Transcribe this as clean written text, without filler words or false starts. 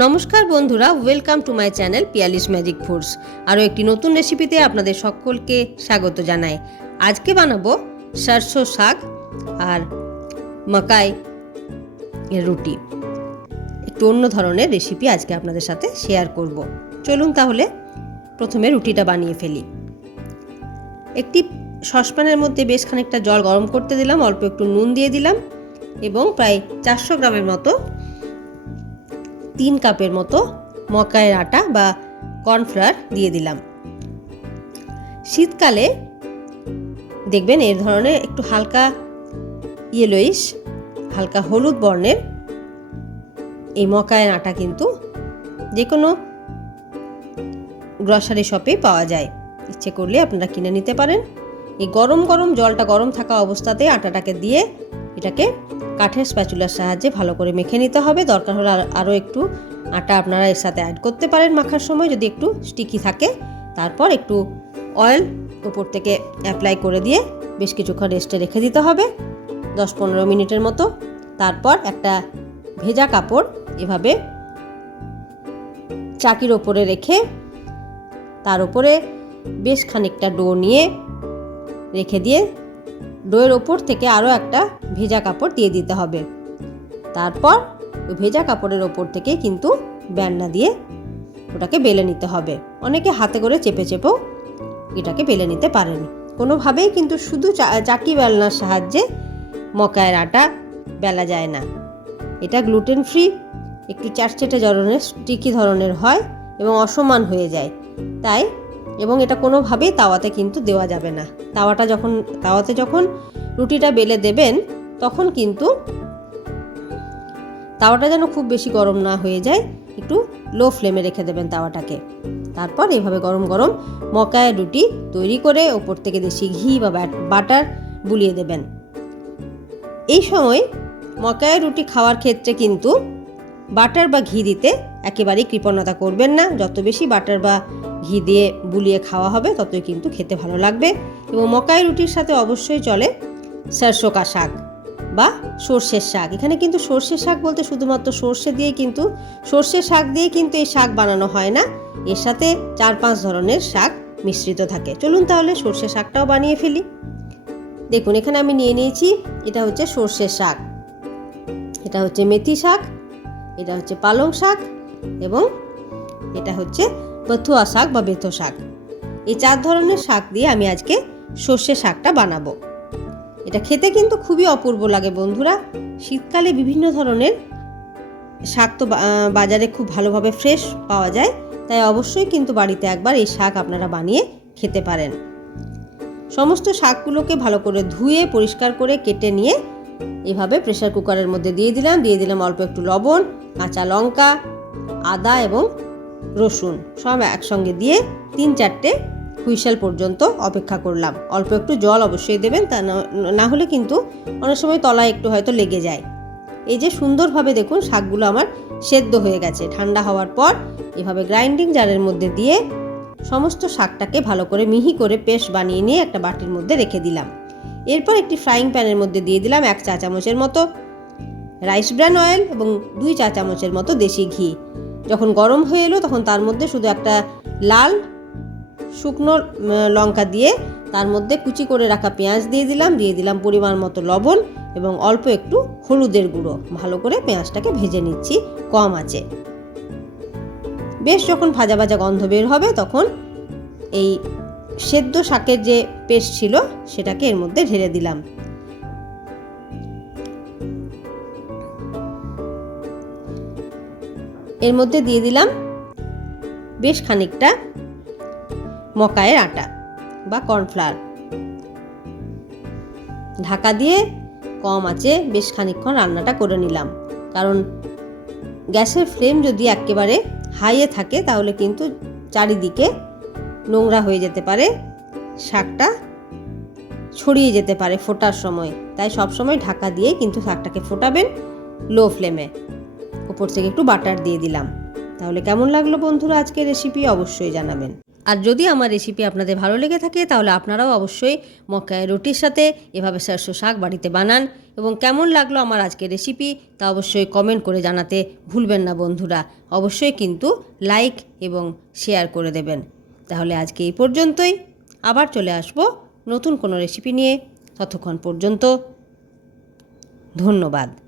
নমস্কার বন্ধুরা, welcome to my channel Piyali's magic foods. আরও একটি নতুন রেসিপিতে আপনাদের সকলকে স্বাগত জানাই। আজকে বানাবো সরষে শাক আর মাকাই রুটি। একটু অন্য ধরনের রেসিপি আজকে আপনাদের সাথে শেয়ার করব। চলুন তাহলে প্রথমে রুটিটা বানিয়ে ফেলি। একটি সসপ্যানের মধ্যে বেশ খানিকটা জল গরম করতে দিলাম, অল্প একটু নুন দিয়ে দিলাম এবং প্রায় 400 গ্রামের মতো 3 কাপের মতো মকাইয়ের আটা বা কর্নফ্লাওয়ার দিয়ে দিলাম। শীতকালে দেখবেন এর ধরনের একটু হালকা ইয়েলোইশ, হালকা হলুদ বর্ণের এই মকাইয়ের আটা কিন্তু যে কোনো গ্রসারি শপে পাওয়া যায়। ইচ্ছে করলে আপনারা কিনে নিতে পারেন। এই গরম গরম জলটা গরম থাকা অবস্থাতে আটাটাকে দিয়ে এটাকে কাঠের স্প্যাচুলার সাহায্যে ভালো করে মেখে নিতে হবে। দরকার হলে আরও একটু আটা আপনারা এর সাথে অ্যাড করতে পারেন মাখার সময়, যদি একটু স্টিকি থাকে। তারপর একটু অয়েল উপর থেকে অ্যাপ্লাই করে দিয়ে বেশ কিছুক্ষণ রেস্টে রেখে দিতে হবে, 10-15 মিনিটের মতো। তারপর একটা ভেজা কাপড় এভাবে চাকির ওপরে রেখে তার উপরে বেশ খানিকটা ডো নিয়ে রেখে দিয়ে ডোয়ের ওপর থেকে আরও একটা ভেজা কাপড় দিয়ে দিতে হবে। তারপর ওই ভেজা কাপড়ের ওপর থেকে কিন্তু বেলনা দিয়ে ওটাকে বেলে নিতে হবে। অনেকে হাতে করে চেপে চেপেও এটাকে বেলে নিতে পারেন। কোনোভাবেই কিন্তু শুধু চাকি বেলনার সাহায্যে মকাইয়ের আটা বেলা যায় না। এটা গ্লুটেন ফ্রি, একটু চ্যাটচেটে ধরনের স্টিকি ধরনের হয় এবং অসমান হয়ে যায় তাই, এবং এটা কোনোভাবেই তাওয়াতে কিন্তু দেওয়া যাবে না। তাওয়াতে যখন রুটিটা বেলে দেবেন তখন কিন্তু তাওয়াটা যেন খুব বেশি গরম না হয়ে যায়, একটু লো ফ্লেমে রেখে দেবেন তাওয়াটাকে। তারপর এইভাবে গরম গরম মকাইয়ের রুটি তৈরি করে ওপর থেকে দেশি ঘি বা বাটার বুলিয়ে দেবেন। এই সময় মকাইয়ের রুটি খাওয়ার ক্ষেত্রে কিন্তু বাটার বা ঘি দিতে একেবারেই কৃপণতা করবেন না। যত বেশি বাটার বা ঘি দিয়ে বুলিয়ে খাওয়া হবে ততই কিন্তু খেতে ভালো লাগবে। এবং মকাই রুটির সাথে অবশ্যই চলে সরষে কা শাক বা সর্ষের শাক। এখানে কিন্তু সর্ষের শাক বলতে শুধুমাত্র সর্ষের শাক দিয়ে কিন্তু এই শাক বানানো হয় না, এর সাথে 4-5 ধরনের শাক মিশ্রিত থাকে। চলুন তাহলে সর্ষের শাকটাও বানিয়ে ফেলি। দেখুন এখানে আমি নিয়ে নিয়েছি, এটা হচ্ছে সর্ষের শাক, এটা হচ্ছে মেথি শাক, এটা হচ্ছে পালং শাক এবং এটা হচ্ছে বথুয়া শাক বা বেথো শাক। এই 4 ধরনের শাক দিয়ে আমি আজকে সর্ষে শাকটা বানাবো। এটা খেতে কিন্তু খুবই অপূর্ব লাগে বন্ধুরা। শীতকালে বিভিন্ন ধরনের শাক তো বাজারে খুব ভালোভাবে ফ্রেশ পাওয়া যায়, তাই অবশ্যই কিন্তু বাড়িতে একবার এই শাক আপনারা বানিয়ে খেতে পারেন। সমস্ত শাকগুলোকে ভালো করে ধুয়ে পরিষ্কার করে কেটে নিয়ে এভাবে প্রেসার কুকারের মধ্যে দিয়ে দিলাম অল্প একটু লবণ, কাঁচা লঙ্কা, আদা এবং রসুন সব একসঙ্গে দিয়ে 3-4টে হুইসেল পর্যন্ত অপেক্ষা করলাম। অল্প একটু জল অবশ্যই দেবেন, তা না হলে কিন্তু অনেক সময় তলায় একটু হয়তো লেগে যায়। এই যে সুন্দরভাবে দেখুন শাকগুলো আমার সেদ্ধ হয়ে গেছে। ঠান্ডা হওয়ার পর এভাবে গ্রাইন্ডিং জারের মধ্যে দিয়ে সমস্ত শাকটাকে ভালো করে মিহি করে পেস্ট বানিয়ে নিয়ে একটা বাটির মধ্যে রেখে দিলাম। এরপর একটি ফ্রাইং প্যানের মধ্যে দিয়ে দিলাম 1 চা চামচের মতো রাইস ব্র্যান অয়েল এবং 2 চা চামচের মতো দেশি ঘি। যখন গরম হয়ে এলো তখন তার মধ্যে শুধু একটা লাল শুকনো লঙ্কা দিয়ে তার মধ্যে কুচি করে রাখা পেঁয়াজ দিয়ে দিলাম পরিমাণ মতো লবণ এবং অল্প একটু হলুদের গুঁড়ো। ভালো করে পেঁয়াজটাকে ভেজে নিচ্ছি কম আঁচে। বেশ যখন ভাজা ভাজা গন্ধ বের হবে তখন এই সেদ্ধ শাকের যে পেস্ট ছিল সেটাকে এর মধ্যে ঢেলে দিলাম। এর মধ্যে দিয়ে দিলাম বেশ খানিকটা মকাইয়ের আটা বা কর্নফ্লাওয়ার। ঢাকা দিয়ে কম আঁচে বেশ খানিকক্ষণ রান্নাটা করে নিলাম, কারণ গ্যাসের ফ্লেম যদি একেবারে হাইয়ে থাকে তাহলে কিন্তু চারিদিকে নোংরা হয়ে যেতে পারে, শাকটা ছড়িয়ে যেতে পারে ফোটার সময়। তাই সবসময় ঢাকা দিয়ে কিন্তু শাকটাকে ফোটাবেন লো ফ্লেমে। উপর থেকে একটু বাটার দিয়ে দিলাম। তাহলে কেমন লাগলো বন্ধুরা আজকের রেসিপি অবশ্যই জানাবেন। আর যদি আমার রেসিপি আপনাদের ভালো লেগে থাকে তাহলে আপনারাও অবশ্যই মক্কায় রুটির সাথে এভাবে সরষে শাক বাড়িতে বানান এবং কেমন লাগলো আমার আজকের রেসিপি তা অবশ্যই কমেন্ট করে জানাতে ভুলবেন না বন্ধুরা। অবশ্যই কিন্তু লাইক এবং শেয়ার করে দেবেন। তাহলে আজকে এই পর্যন্তই, আবার চলে আসব নতুন কোনো রেসিপি নিয়ে। ততক্ষণ পর্যন্ত ধন্যবাদ।